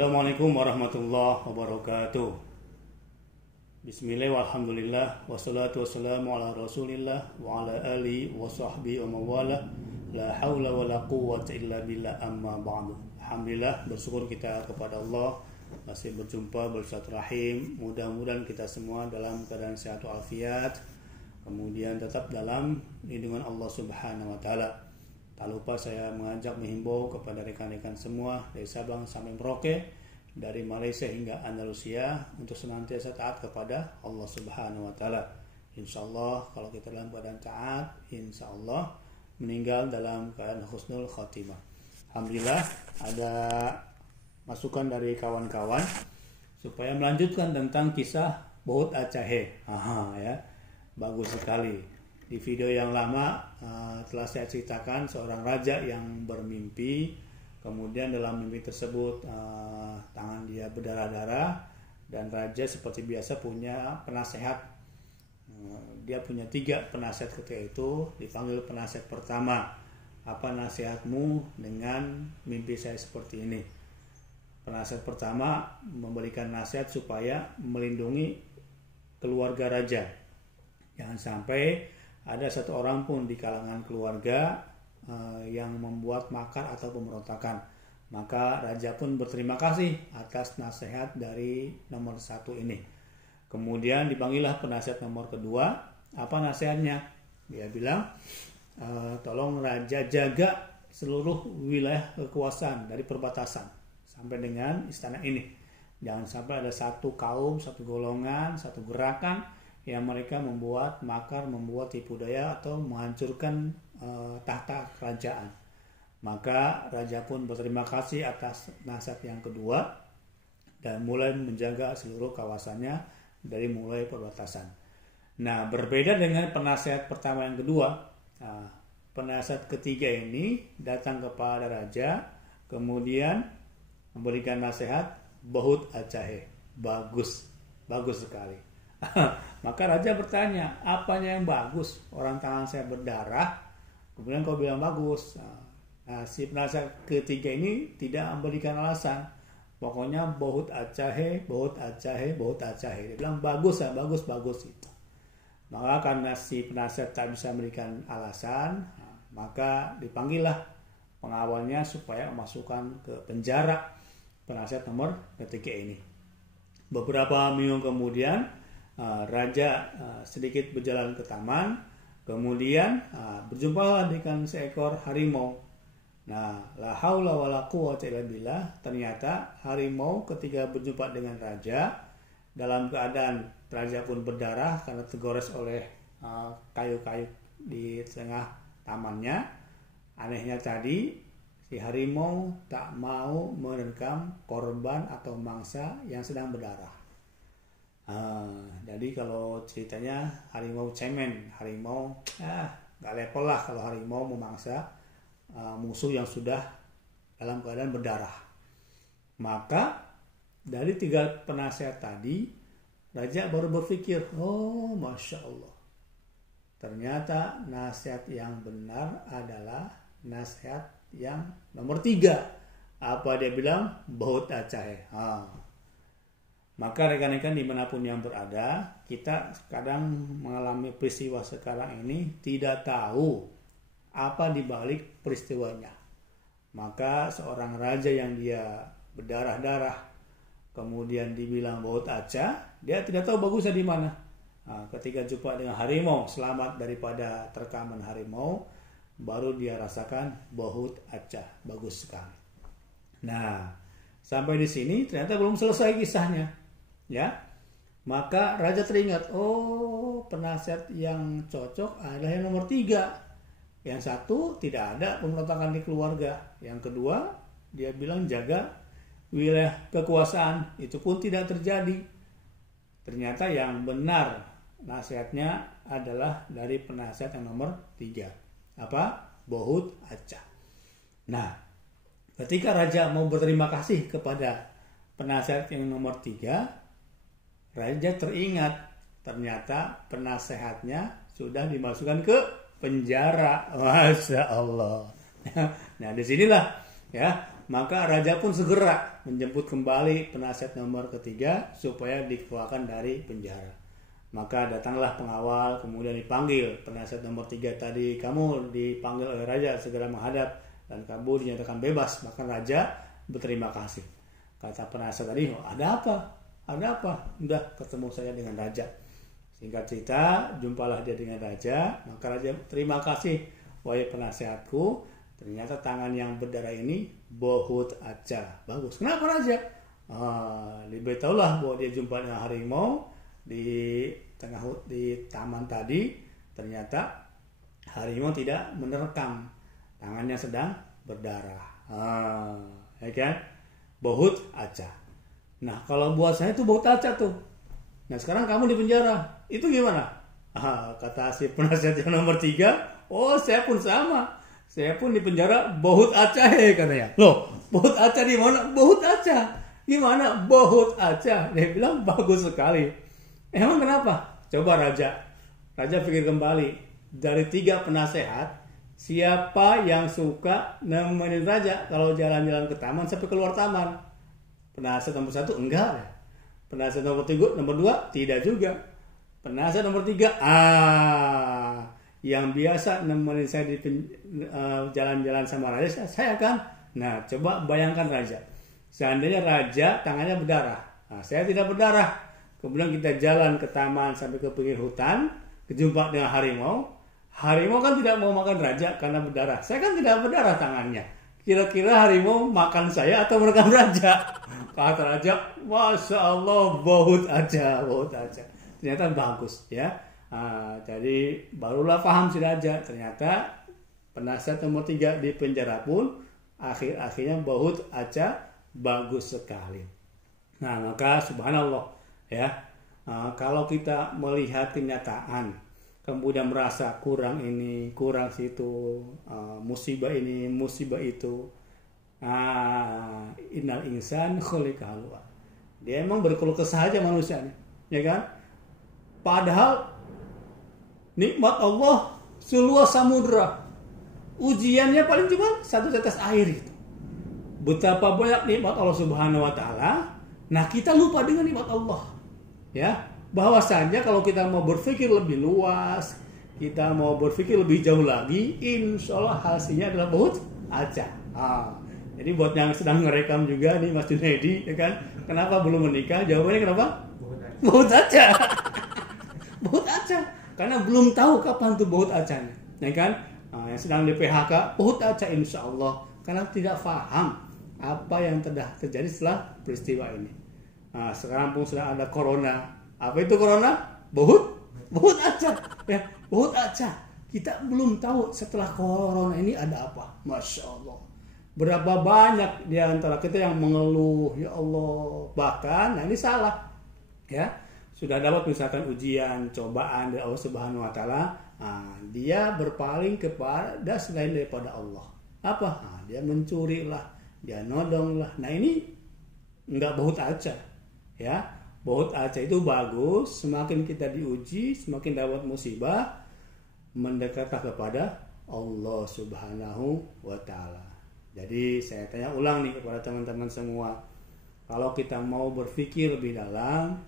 Assalamualaikum warahmatullahi wabarakatuh. Bismillah walhamdulillah wassalatu wassalamu ala rasulillah wa ala alihi wa sahbihi wa mawala. La hawla wa la quwwata illa billah amma ba'du. Alhamdulillah, bersyukur kita kepada Allah masih berjumpa bersilaturahim. Mudah-mudahan kita semua dalam keadaan sehat walafiat, kemudian tetap dalam lindungan Allah Subhanahu wa taala. Tak lupa saya mengajak menghimbau kepada rekan-rekan semua dari Sabang sampai Merauke, dari Malaysia hingga Andalusia untuk senantiasa taat kepada Allah Subhanahu wa taala. Insyaallah kalau kita dalam keadaan taat, insyaallah meninggal dalam keadaan husnul khotimah. Alhamdulillah ada masukan dari kawan-kawan supaya melanjutkan tentang kisah Bohut Achahe. Ya. Bagus sekali. Di video yang lama telah saya ceritakan seorang raja yang bermimpi, kemudian dalam mimpi tersebut tangan dia berdarah-darah, dan raja seperti biasa punya penasehat. Dia punya 3 penasehat ketika itu. Dipanggil penasehat pertama, apa nasihatmu dengan mimpi saya seperti ini? Penasehat pertama memberikan nasihat supaya melindungi keluarga raja. Jangan sampai ada satu orang pun di kalangan keluarga yang membuat makar atau pemberontakan. Maka raja pun berterima kasih atas nasihat dari nomor 1 ini. Kemudian dipanggillah penasihat nomor kedua. Apa nasihatnya? Dia bilang, tolong raja jaga seluruh wilayah kekuasaan dari perbatasan sampai dengan istana ini. Jangan sampai ada satu kaum, satu golongan, satu gerakan yang mereka membuat makar, membuat tipu daya atau menghancurkan tahta kerajaan. Maka raja pun berterima kasih atas nasihat yang kedua dan mulai menjaga seluruh kawasannya dari mulai perbatasan. Nah, berbeda dengan penasihat pertama yang kedua, penasihat ketiga ini datang kepada raja, kemudian memberikan nasihat Bohut Achahe. Bagus sekali. Maka raja bertanya, apanya yang bagus? Orang tangan saya berdarah, kemudian kau bilang bagus. Nah, si penasihat ketiga ini tidak memberikan alasan. Pokoknya Bohut Achahe. Dia bilang bagus itu. Maka karena si penasihat tak bisa memberikan alasan, maka dipanggillah pengawalnya supaya memasukkan ke penjara penasihat nomor ketiga ini. Beberapa minggu kemudian raja sedikit berjalan ke taman, kemudian berjumpa dengan seekor harimau. Nah, la haula wala quwwata illa billah, ternyata harimau ketika berjumpa dengan raja dalam keadaan raja pun berdarah karena tergores oleh kayu-kayu di tengah tamannya. Anehnya tadi, si harimau tak mau menerkam korban atau mangsa yang sedang berdarah. Jadi kalau ceritanya harimau cemen, harimau gak level lah kalau harimau memangsa musuh yang sudah dalam keadaan berdarah. Maka dari 3 penasehat tadi, raja baru berpikir, oh Masya Allah, ternyata nasihat yang benar adalah nasihat yang nomor 3. Apa dia bilang? Bohut Achahe. Maka rekan-rekan dimanapun yang berada, kita kadang mengalami peristiwa sekarang ini tidak tahu apa dibalik peristiwanya. Maka seorang raja yang dia berdarah-darah, kemudian dibilang Bohut Achahe, dia tidak tahu bagusnya di mana. Ketika jumpa dengan harimau, selamat daripada terkaman harimau, baru dia rasakan Bohut Achahe. Bagus sekali. Nah, sampai di sini ternyata belum selesai kisahnya. Ya, maka raja teringat, oh penasihat yang cocok adalah yang nomor 3. Yang satu tidak ada pemberontakan di keluarga. Yang kedua dia bilang jaga wilayah kekuasaan, itu pun tidak terjadi. Ternyata yang benar nasihatnya adalah dari penasihat yang nomor 3. Apa? Bohut Achahe. Nah, ketika raja mau berterima kasih kepada penasihat yang nomor 3, raja teringat ternyata penasehatnya sudah dimasukkan ke penjara. Masya Allah. Nah, disinilah ya Maka raja pun segera menjemput kembali penasihat nomor ketiga supaya dikeluarkan dari penjara. Maka datanglah pengawal, kemudian dipanggil penasihat nomor 3 tadi, kamu dipanggil oleh raja, segera menghadap, dan kamu dinyatakan bebas. Bahkan raja berterima kasih. Kata penasihat tadi, oh, ada apa? Ada apa? Udah ketemu saya dengan raja. Singkat cerita, jumpalah dia dengan raja. Maka raja, terima kasih wahai penasihatku. Ternyata tangan yang berdarah ini bohut aja. Bagus. Kenapa raja? Diberitahulah bahwa dia jumpa dengan harimau di taman tadi. Ternyata harimau tidak menerkam, tangannya sedang berdarah. Ya kan? Bohut aja. Nah, kalau buat saya itu bohut aja tuh. Nah, sekarang kamu di penjara. Itu gimana? Kata si penasihat yang nomor 3, oh saya pun sama. Saya pun di penjara bohut aja katanya. Loh, bohut aja di mana? Bohut aja. Gimana? Bohut aja. Dia bilang bagus sekali. Emang kenapa? Coba raja. Raja pikir kembali. Dari 3 penasehat, siapa yang suka nemenin raja kalau jalan-jalan ke taman sampai keluar taman? Penasihat nomor 1 enggak ya. Penasihat nomor 3, nomor 2 tidak juga. Penasihat nomor 3 yang biasa nemenin saya di jalan-jalan sama raja, saya kan. Nah, coba bayangkan raja. Seandainya raja tangannya berdarah. Nah, saya tidak berdarah. Kemudian kita jalan ke taman sampai ke pinggir hutan, kejumpa dengan harimau. Harimau kan tidak mau makan raja karena berdarah. Saya kan tidak berdarah tangannya. Kira-kira harimau makan saya atau merekam raja? Kata raja, Masya Allah, bohut aja, bohut aja. Ternyata bagus ya. Jadi barulah paham si raja. Ternyata penasihat nomor 3 di penjara pun akhirnya bohut aja, bagus sekali. Nah, maka subhanallah ya. Kalau kita melihat kenyataan, kemudian merasa kurang ini, kurang situ, musibah ini, musibah itu. Innal insan khuliqa halu'a. Dia emang berkeluh kesah aja manusianya, ya kan? Padahal nikmat Allah seluas samudra. Ujiannya paling cuma 1 tetes air itu. Betapa banyak nikmat Allah Subhanahu wa taala. Nah, kita lupa dengan nikmat Allah. Ya, bahwasanya kalau kita mau berpikir lebih luas, kita mau berpikir lebih jauh lagi, insya Allah hasilnya adalah bohut aja. Jadi buat yang sedang ngerekam juga nih Mas Junaidi, ya kan? Kenapa belum menikah? Jawabannya kenapa? Bohut aja. Bohut aja. Karena belum tahu kapan tuh bohut acanya, ya kan? Yang sedang di PHK, bohut aja insya Allah. Karena tidak paham apa yang telah terjadi setelah peristiwa ini. Sekarang pun sudah ada corona. Apa itu corona? Bohut aja. Ya, bohut aja. Kita belum tahu setelah corona ini ada apa. Masya Allah. Berapa banyak di antara kita yang mengeluh, ya Allah. Bahkan, nah ini salah. Ya, sudah dapat misalkan ujian, cobaan dari Allah Subhanahu wa taala, dia berpaling kepada selain daripada Allah. Apa? Dia mencuri lah, dia nodong lah. Nah, ini enggak bohut aja. Ya, bohut aja itu bagus, semakin kita diuji, semakin dapat musibah, mendekatlah kepada Allah Subhanahu wa taala. Jadi saya tanya ulang nih kepada teman-teman semua. Kalau kita mau berpikir lebih dalam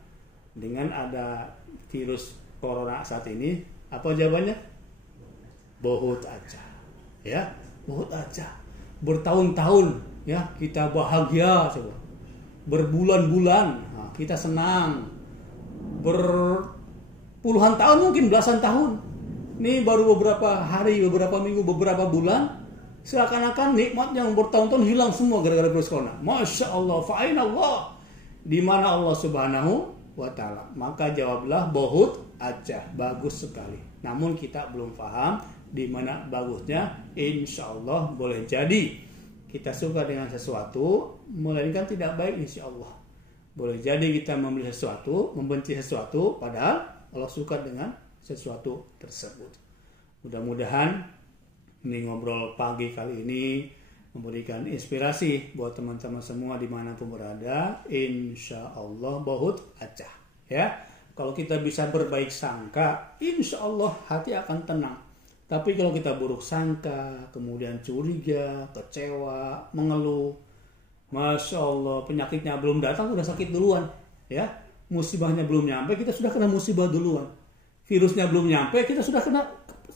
dengan ada virus corona saat ini, apa jawabannya? Bohut aja. Ya, bohut aja. Bertahun-tahun ya kita bahagia coba. Berbulan-bulan kita senang. Berpuluhan tahun, mungkin belasan tahun. Ini baru beberapa hari, beberapa minggu, beberapa bulan, seakan-akan nikmat yang bertahun-tahun hilang semua gara-gara virus corona. Masya Allah, fa'in Allah. Di mana Allah Subhanahu wa ta'ala? Maka jawablah bohut aja, bagus sekali. Namun kita belum paham di mana bagusnya. Insya Allah boleh jadi kita suka dengan sesuatu, melainkan tidak baik insya Allah. Boleh jadi kita memilih sesuatu, membenci sesuatu, padahal Allah suka dengan sesuatu tersebut. Mudah-mudahan ini ngobrol pagi kali ini memberikan inspirasi buat teman-teman semua dimanapun berada. Insya Allah bohut aja. Ya, kalau kita bisa berbaik sangka, insya Allah hati akan tenang. Tapi kalau kita buruk sangka, kemudian curiga, kecewa, mengeluh, Masya Allah, penyakitnya belum datang udah sakit duluan, ya. Musibahnya belum nyampe, kita sudah kena musibah duluan. Virusnya belum nyampe, kita sudah kena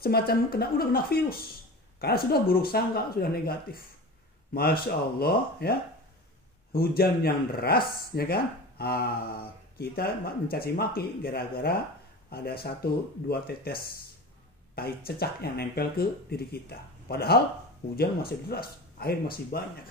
udah kena virus. Karena sudah buruk sangka, sudah negatif. Masya Allah, ya. Hujan yang deras, ya kan? Kita mencaci maki gara-gara ada 1-2 tetes tai cecak yang nempel ke diri kita. Padahal hujan masih deras, air masih banyak.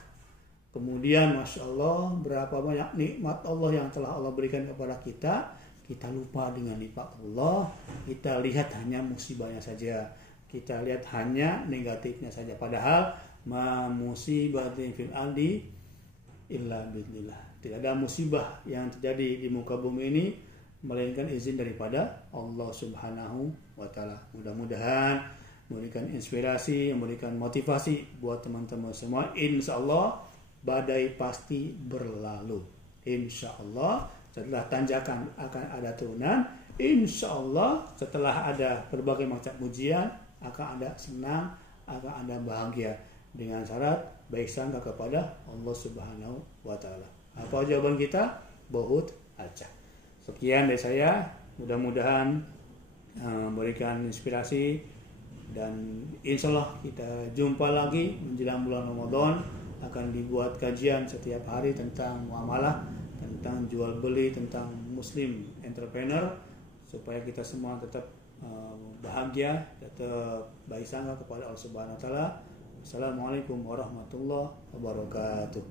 Kemudian Masya Allah, berapa banyak nikmat Allah yang telah Allah berikan kepada kita. Kita lupa dengan nikmat Allah. Kita lihat hanya musibahnya saja. Kita lihat hanya negatifnya saja. Padahal ma musibatin fil ardi illa billah. Tidak ada musibah yang terjadi di muka bumi ini melainkan izin daripada Allah Subhanahu wa taala. Mudah-mudahan memberikan inspirasi, memberikan motivasi buat teman-teman semua. Insya Allah badai pasti berlalu. Insya Allah setelah tanjakan akan ada turunan. Insya Allah setelah ada berbagai macam ujian akan ada senang, akan ada bahagia, dengan syarat baik sangka kepada Allah Subhanahu wa taala. Apa jawaban kita? Bahut aja. Sekian dari saya, mudah-mudahan memberikan inspirasi, dan insya Allah kita jumpa lagi menjelang bulan Ramadan. Akan dibuat kajian setiap hari tentang muamalah, tentang jual beli, tentang muslim entrepreneur, supaya kita semua tetap bahagia, tetap baik sangka kepada Allah Subhanahu wa taala. Assalamualaikum warahmatullahi wabarakatuh.